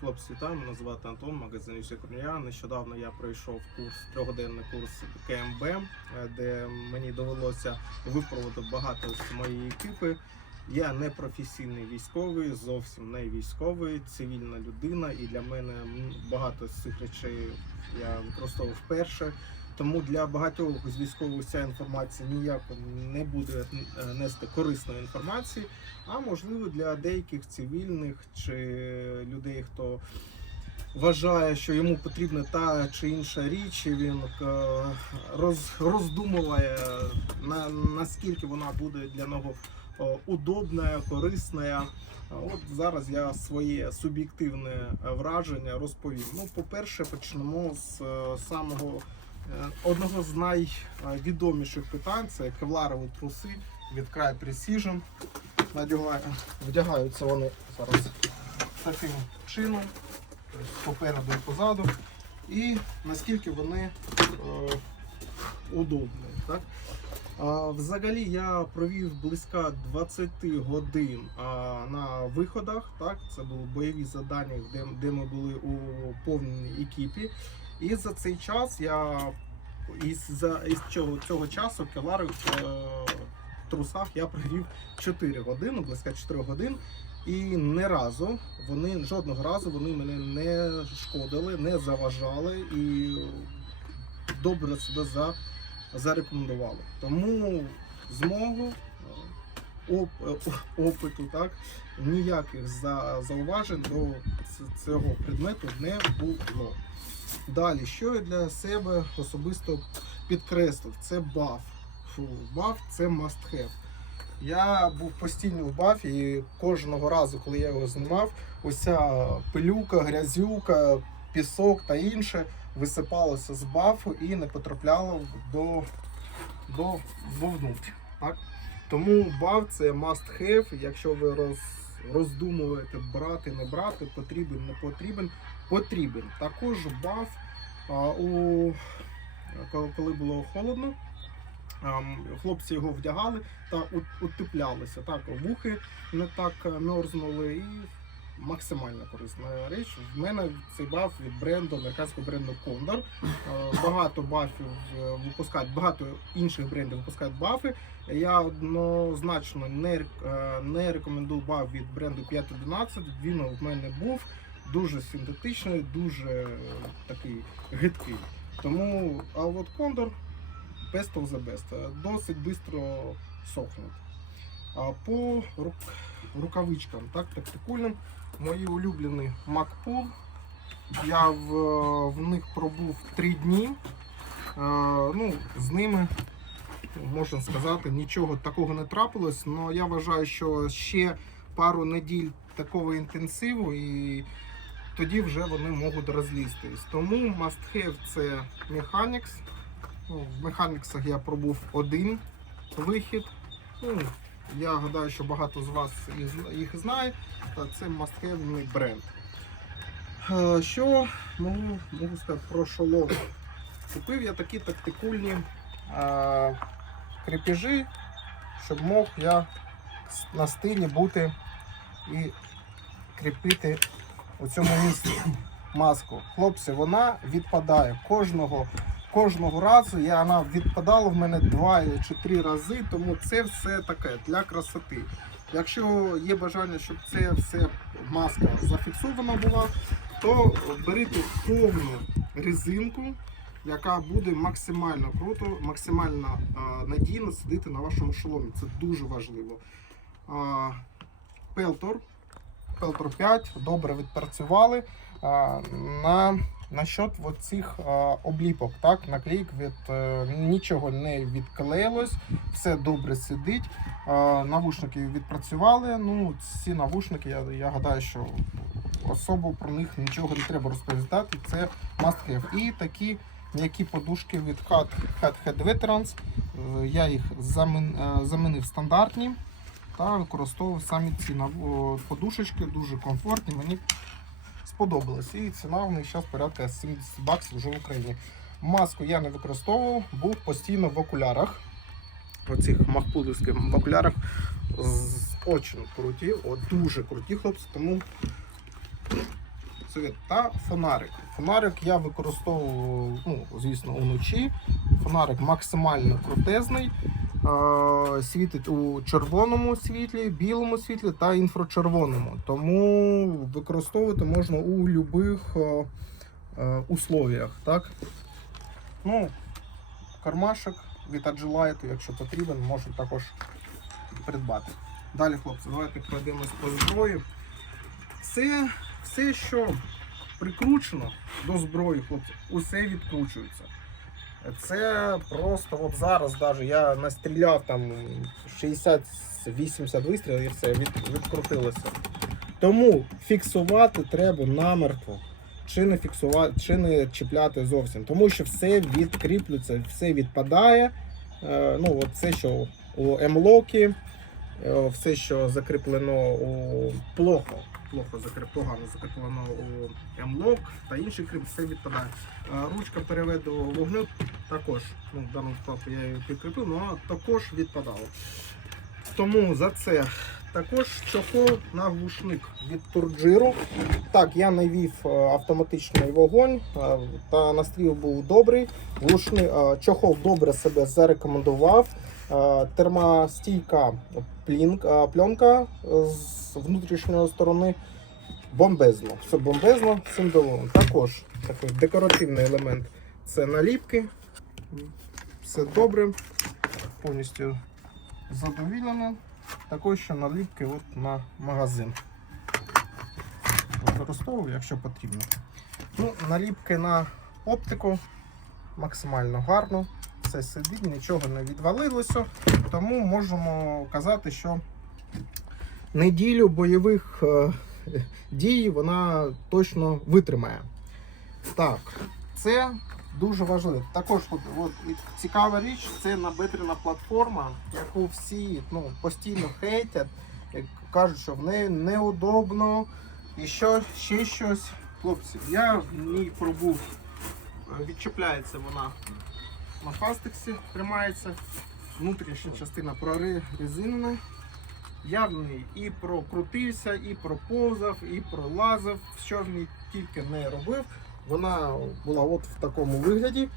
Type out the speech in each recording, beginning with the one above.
Хлопці, вітаю, мене звати Антон, магазин «Юсі Корнія. Нещодавно я пройшов курс, трьогоденний курс КМБ, е, де мені довелося випробувати багато з моєї екіпи. Я не професійний військовий, зовсім не військовий, цивільна людина, і для мене багато з цих речей я використовував вперше. Тому для багатьох з військових ця інформація ніяко не буде е, нести корисної інформації. А можливо для деяких цивільних чи людей, хто вважає, що йому потрібна та чи інша річ, і він е, роз, роздумує, на, наскільки вона буде для нього о, удобна, корисна. От зараз я своє суб'єктивне е, враження розповім. Ну, по-перше, почнемо з е, самого е, одного з найвідоміших питань це кевларові труси від Cry Precision. Вдягаються вони зараз таким чином, тобто попереду і позаду. І наскільки вони е, удобні. Так? А, взагалі я провів близько 20 годин на виходах. Так? Це були бойові завдання, де ми були у повній екіпі. І за цей час я із, за, із цього, цього часу Келари е, в трусах я провів 4 години, близько 4 годин. І не разу вони жодного разу вони мене не шкодили, не заважали і добре себе за, зарекомендували. Тому з мого е, оп, е, опиту, так ніяких за, зауважень до цього предмету не було. Далі, що я для себе особисто підкреслив, це баф. Фу, баф це must have. Я був постійно в бафі, і кожного разу, коли я його знімав, оця пилюка, грязюка, пісок та інше висипалося з бафу і не потрапляло до, до вовнутрь. Так? Тому баф це must have. Якщо ви роз, роздумуєте брати, не брати, потрібен, не потрібен, потрібен. Також баф у коли- було холодно. Хлопці його вдягали та утеплялися. Так, вухи не так мерзнули і максимально корисна річ. В мене цей баф від бренду, американського бренду Condor. Багато бафів випускають, багато інших брендів випускають бафи. Я однозначно не, е, не рекомендую баф від бренду 511. Він в мене був дуже синтетичний, дуже е, такий гидкий. Тому, а от Condor best of the best. Е, Досить швидко сохне. А по рук, рукавичкам, так, тактикульним, мої улюблені MacPool. Я в, в них пробув 3 дні. Е, ну, з ними, можна сказати, нічого такого не трапилось, але я вважаю, що ще пару неділь такого інтенсиву і тоді вже вони можуть розлізтись. Тому must have це Mechanics. Ну, в Механіксах я пробув один вихід. Ну, я гадаю, що багато з вас їх знає. Та це must-have бренд. Е, Що можу, можу сказати про шолом? Купив я такі тактикульні е, крепежі, щоб мог я на стилі бути і кріпити у цьому місці маску. Хлопці, вона відпадає кожного кожного разу. Я вона відпадала в мене два чи три рази, тому це все таке для красоти. Якщо є бажання, щоб це все маска зафіксована була, то беріть повну резинку, яка буде максимально круто, максимально а, надійно сидіти на вашому шоломі. Це дуже важливо. А, Пелтор. Пелтор 5 добре відпрацювали. А, на Насчет цих а, обліпок, так, наклейк від е, нічого не відклеїлось, все добре сидить. Навушники відпрацювали. Ну, ці навушники, я, я гадаю, що особо про них нічого не треба розповідати. Це must have. І такі м'які подушки від Hat, Hat Head Veterans. Е, Я їх замін, е, замінив стандартні та використовував самі ці подушечки, дуже комфортні. Мені сподобалось. І ціна в них зараз порядка 70 баксів вже в Україні. Маску я не використовував, був постійно в окулярах. Оцих махпудовських в окулярах очень круті, от дуже круті хлопці, тому світ та фонарик. Фонарик я використовував, ну, звісно, уночі. Фонарик максимально крутезний. Е, Світить у червоному світлі, білому світлі та інфрачервоному. Тому використовувати можна у будь-яких е, е, условіях. Так? Ну, кармашок від Agilite, якщо потрібен, можуть також придбати. Далі, хлопці, давайте пройдемось по зброї. Все, все, що прикручено до зброї, хлопці, усе відкручується. Це просто от зараз даже я настріляв там 60-80 вистрілів і все від, відкрутилося. Тому фіксувати треба намертво. Чи не фіксувати, чи не чіпляти зовсім. Тому що все відкріплюється, все відпадає. Е, ну, от все, що у емлокі, е, все, що закріплено у плохо, плохо закріп, погано закріплено у емлок та інший крім все відпадає. Е, Ручка переведу вогню також. Ну, в даному випадку я її підкріпив, але вона також відпадала. Тому за це також чохол на глушник від турджиру. Так, я навів е, автоматичний вогонь е, та настріл був добрий. Глушни, е, чохол добре себе зарекомендував. Термостійка пленка з внутрішньої сторони. Бомбезно. Все бомбезно, всім доволен. Також такий декоративний елемент це наліпки. Все добре, повністю задовільнено. Також ще наліпки от на магазин. Використовую, якщо потрібно. Ну, наліпки на оптику максимально гарно. Все сидить, нічого не відвалилося. Тому можемо казати, що неділю бойових е, дій вона точно витримає. Так, це дуже важливо. Також от, от, цікава річ, це набедрена платформа, яку всі ну, постійно хейтять, кажуть, що в неї неудобно і що, ще щось. Хлопці, я в ній пробув, відчіпляється вона на фастексі, тримається. Внутрішня частина прорезинена. Я в ній і прокрутився, і проповзав, і пролазив. Що в ній тільки не робив. Вона була от в такому вигляді.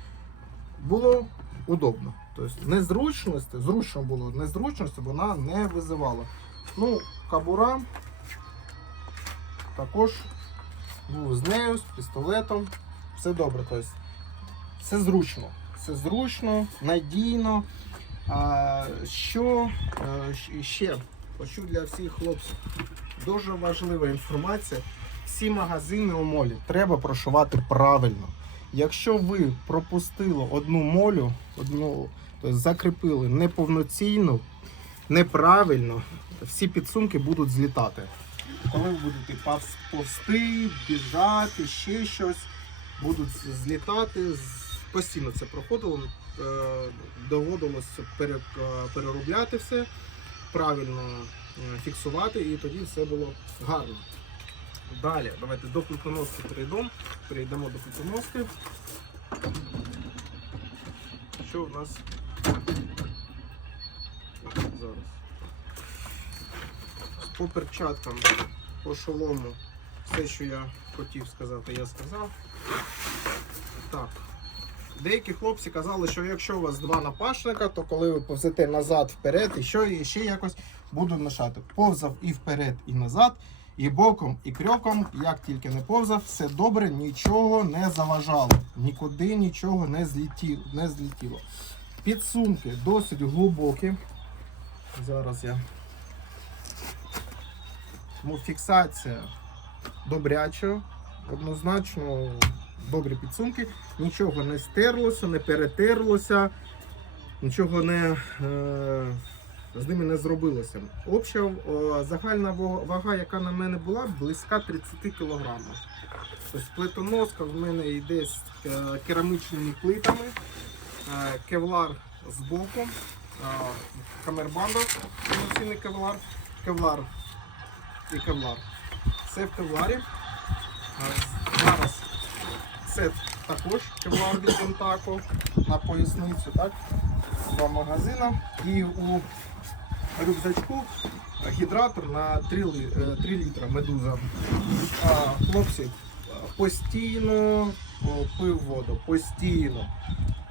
Було удобно. Тобто незручності, зручно було, незручності вона не визивала. Ну, кабура також був з нею, з пістолетом. Все добре. Тобто, все зручно. Все зручно, надійно. А, що е, ще хочу для всіх хлопців. Дуже важлива інформація. Всі магазини у молі треба прошивати правильно. Якщо ви пропустили одну молю, одну тобто закріпили неповноцінно, неправильно, всі підсумки будуть злітати. Коли ви будете повсти, біжати, ще щось, будуть злітати. Постійно це проходило. е, Доводилось е, переробляти все, правильно е, фіксувати, і тоді все було гарно. Далі, давайте до плитоноски перейдемо. Перейдемо до плитоноски. Що в нас зараз? По перчаткам, по шолому, все, що я хотів сказати, я сказав. Так. Деякі хлопці казали, що якщо у вас два напашника, то коли ви повзете назад вперед, і що і ще якось буду мешати. Повзав і вперед, і назад, і боком, і крьоком, як тільки не повзав, все добре, нічого не заважало. Нікуди нічого не злетіло. Не злетіло. Підсумки досить глибокі. Зараз я. Тому фіксація добряча, однозначно добрі підсумки. Нічого не стерлося, не перетерлося, нічого не, е, з ними не зробилося. Обща е, загальна вага, яка на мене була, близька 30 кг. Тобто плитоноска в мене йде з е, керамічними плитами, е, кевлар з боку, камербанда, повноцінний кевлар, кевлар і кевлар. Все в кевларі. Зараз це також кевлар від Пентако на поясницю, так? Два магазина. І у рюкзачку гідратор на 3, е, 3 літра медуза. А, хлопці, постійно пив воду, постійно.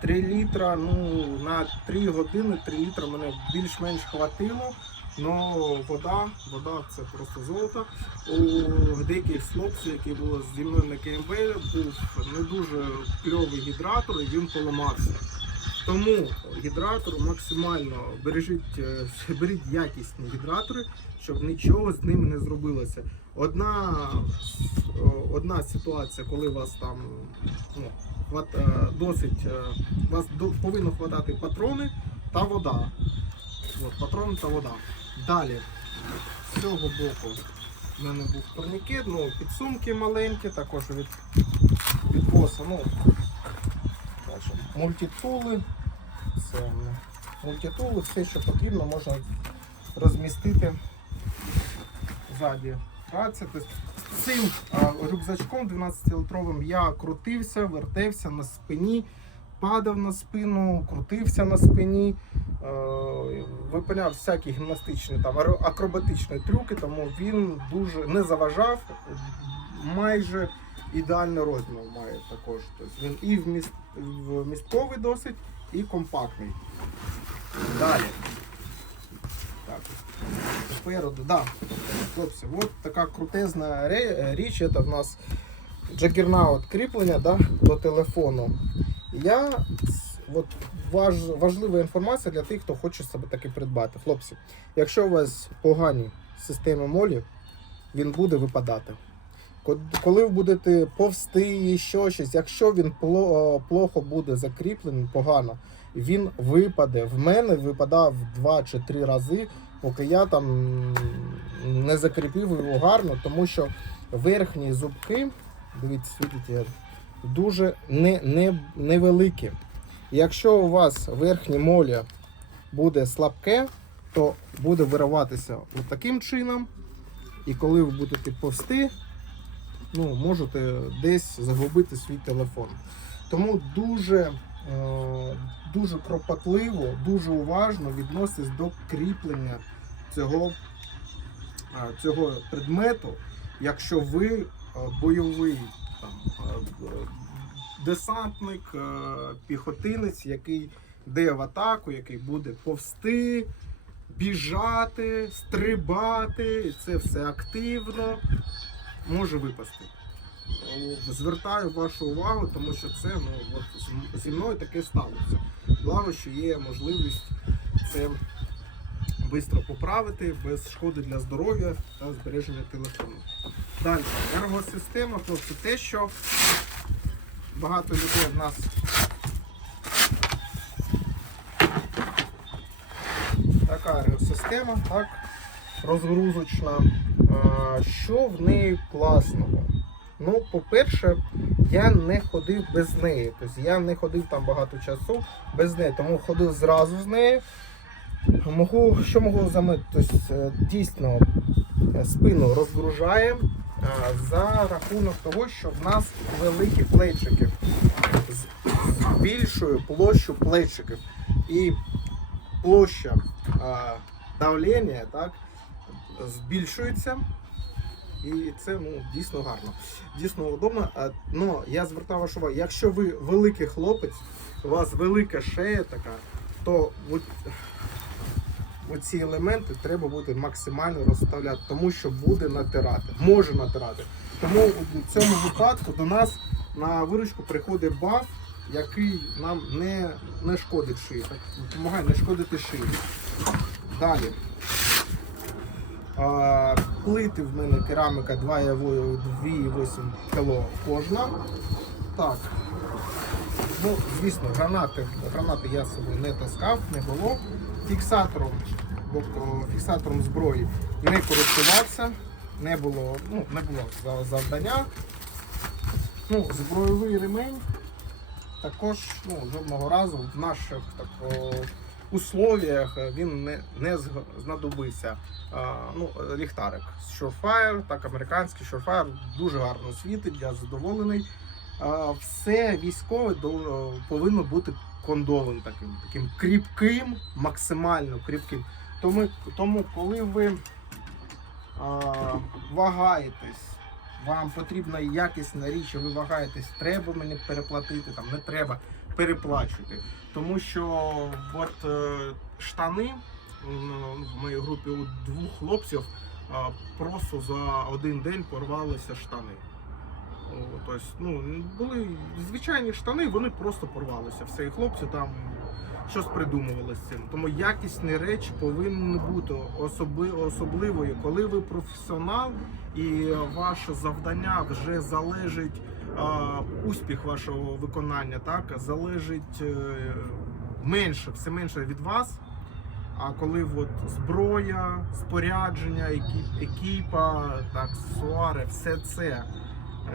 3 літра, ну на 3 години 3 літра мене більш-менш хватило. Но вода, вода це просто золото. У деяких хлопців, які були зі мною на КМБ, був не дуже кльовий гідратор, і він поламався. Тому гідратор максимально бережіть, е, беріть якісні гідратори, щоб нічого з ними не зробилося. Одна, одна ситуація, коли вас там ну, е, досить, е, вас повинно хватати патрони та вода. От, патрони та вода. Далі, з цього боку в мене був турнікет, ну, підсумки маленькі, також від, від боса. Ну, мультитули. Це мультитули, все, що потрібно, можна розмістити ззаді. Цим рюкзачком 12-літровим я крутився, вертевся на спині, падав на спину, крутився на спині, е, випиляв всякі гімнастичні там акробатичні трюки, тому він дуже не заважав, майже ідеальний розмір має також. Тобто він і вміст, вмістковий досить, і компактний. Далі. Так. Попереду, да. Хлопці, от така крутезна річ. Це в нас джагернаут кріплення да, до телефону. Я от важ, важлива інформація для тих, хто хоче себе таки придбати. Хлопці, якщо у вас погані системи молі, він буде випадати. Ко- Коли ви будете повсти, що щось, якщо він плохо буде закріплений, погано, він випаде. В мене випадав два чи три рази, поки я там не закріпив його гарно, тому що верхні зубки, дивіться, видите, дуже не, не, невеликі. Якщо у вас верхнє молі буде слабке, то буде вириватися таким чином. І коли ви будете повсти, ну, можете десь загубити свій телефон. Тому дуже, е, дуже кропотливо, дуже уважно відноситесь до кріплення цього, е, цього предмету, якщо ви е, бойовий там, десантник, піхотинець, який йде в атаку, який буде повсти, біжати, стрибати, і це все активно може випасти. Звертаю вашу увагу, тому що це ну, от, зі мною таке сталося. Благо, що є можливість це швидко поправити без шкоди для здоров'я та збереження телефону. Далі, ергосистема, тобто те, що багато людей в нас така ергосистема, так, розгрузочна. Що в неї класного? Ну, по-перше, я не ходив без неї. Тобто я не ходив там багато часу без неї, тому ходив зразу з нею. Можу, що можу замити? Тобто, е, дійсно е, спину розгружає е, за рахунок того, що в нас великі плечики з більшою площу плечиків. І площа е, давлення так, збільшується. І це ну, дійсно гарно, дійсно удобно. А, Но я звертав вашу увагу, якщо ви великий хлопець, у вас велика шея така, то оці елементи треба буде максимально розставляти, тому що буде натирати, може натирати. Тому у цьому випадку до нас на виручку приходить баф, який нам не, не шкодить шиї, допомагає не шкодити шиї. Далі. Плити в мене кераміка 2,8 кг кожна. Так. Ну, звісно, гранати, гранати я з не таскав, не було. Фіксатором, тобто фіксатором зброї не користувався, не було, ну, не було завдання. Ну, збройовий ремень також ну, жодного разу в наших так, условіях він не, не знадобився. А, ну, ліхтарик Surefire, так американський Surefire дуже гарно світить, я задоволений. А, все військове до, повинно бути кондовим таким, таким кріпким, максимально кріпким. Тому, тому коли ви а, вагаєтесь вам потрібна якісна річ, і ви вагаєтесь, треба мені переплатити, там не треба, переплачуйте. Тому що от е, штани в моїй групі у двох хлопців а, просто за один день порвалися штани. Тобто, ну, були звичайні штани, вони просто порвалися. Все, і хлопці там щось придумували з цим. Тому якісні речі повинні бути особи, особливою, коли ви професіонал і ваше завдання вже залежить. а, Успіх вашого виконання так залежить е, менше, все менше від вас. А коли от зброя, спорядження, екіп, екіпа, так, аксесуари, все це.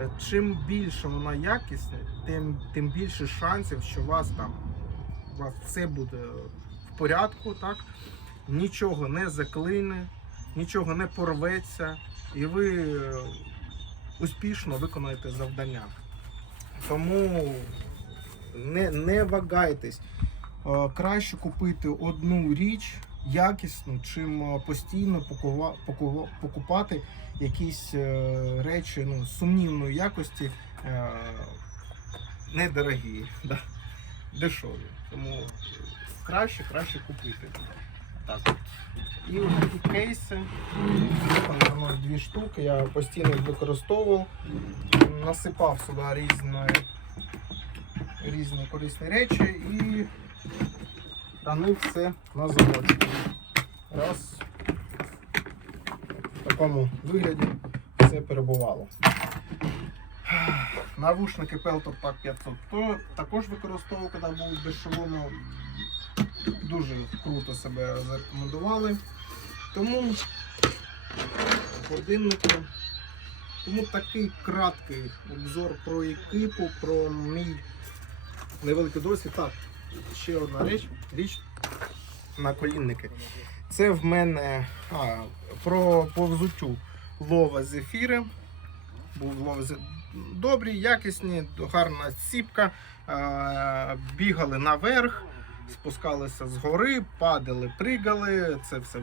е, Чим більше вона якісна, тим, тим більше шансів, що вас там у вас все буде в порядку, так? нічого не заклине, нічого не порветься, і ви е, успішно виконаєте завдання. Тому не, не вагайтесь. Е, Краще купити одну річ якісну, чим е, постійно покупати якісь речі ну, сумнівної якості, недорогі, да, дешеві. Тому краще, краще купити. Так от. І ось такі кейси. Там дві штуки, я постійно їх використовував, насипав сюди різні, різні корисні речі і хранив все на замочку. Раз. В такому вигляді все перебувало. Навушники Peltor PAC 500 то також використовував, коли був без шолому. Дуже круто себе зарекомендували. Тому годинники. Тому такий краткий обзор про екипу, про мій невеликий досвід. Так, ще одна річ, річ на колінники. Це в мене а, про по лова зефіри. Був лова добрі, якісні, гарна сіпка. Бігали наверх, спускалися з гори, падали, пригали. Це все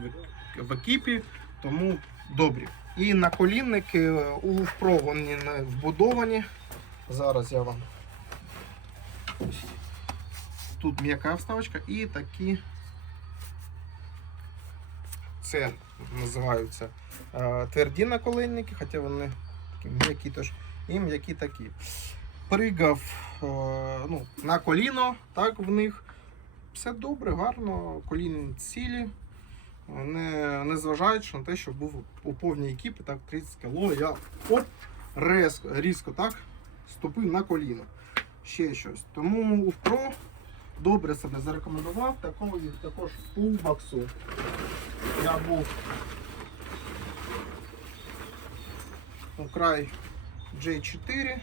в, екіпі, тому добрі. І наколінники у впро не вбудовані. Зараз я вам. Тут м'яка вставочка і такі. Це називаються е, тверді наколенники, хоча вони такі м'які теж. І м'які такі. Пригав е, ну, на коліно, так в них. Все добре, гарно, коліні цілі. Не, не зважаючи на те, що був у повній екіпі, так 30 кг, я оп, резко, різко так ступив на коліно. Ще щось. Тому Pro добре себе зарекомендував, також в пулбаксу. Я був у край J4.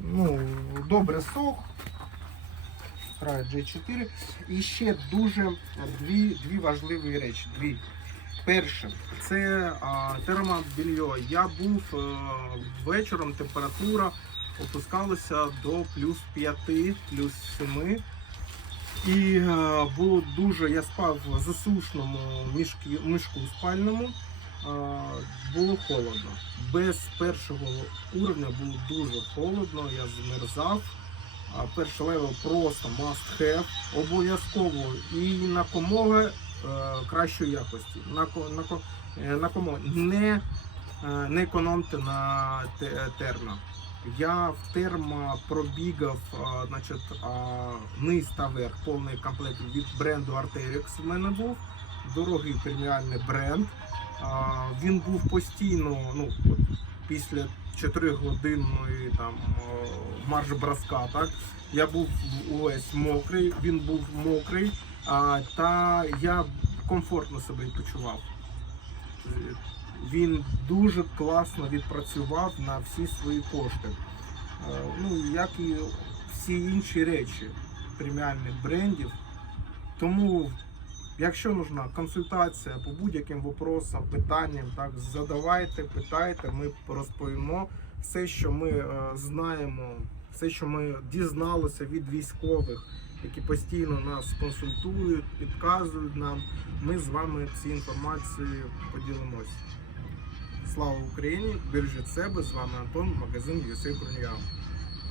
Ну, добре сох. Край J4. І ще дуже дві, дві важливі речі. Дві. Перше, це термобільйо. Я був е, вечором, температура опускалася до плюс 5, плюс 7. І е, було дуже, я спав в засушному мішку спальному. Було холодно. Без першого уровня було дуже холодно, я змерзав. Перший левел просто must have. Обов'язково і на комога е, кращої якості. На, на, е, на комога. Не, е, не економте на те- термо. Я в термо пробігав значить, низ та верх повний комплект від бренду Arterix в мене був. Дорогий преміальний бренд. Він був постійно, ну, після 4 годинної там марш броска, так? Я був увесь мокрий, він був мокрий, а, та я комфортно себе почував. Він дуже класно відпрацював на всі свої кошти. Е, Ну, як і всі інші речі преміальних брендів. Тому, якщо нужна консультація по будь-яким вопросам, питанням, так, задавайте, питайте, ми розповімо все, що ми е, знаємо, все, що ми дізналися від військових, які постійно нас консультують, підказують нам. Ми з вами ці інформації поділимось. Слава Україні! Бережіть себе! З вами Антон, магазин USA Броньям.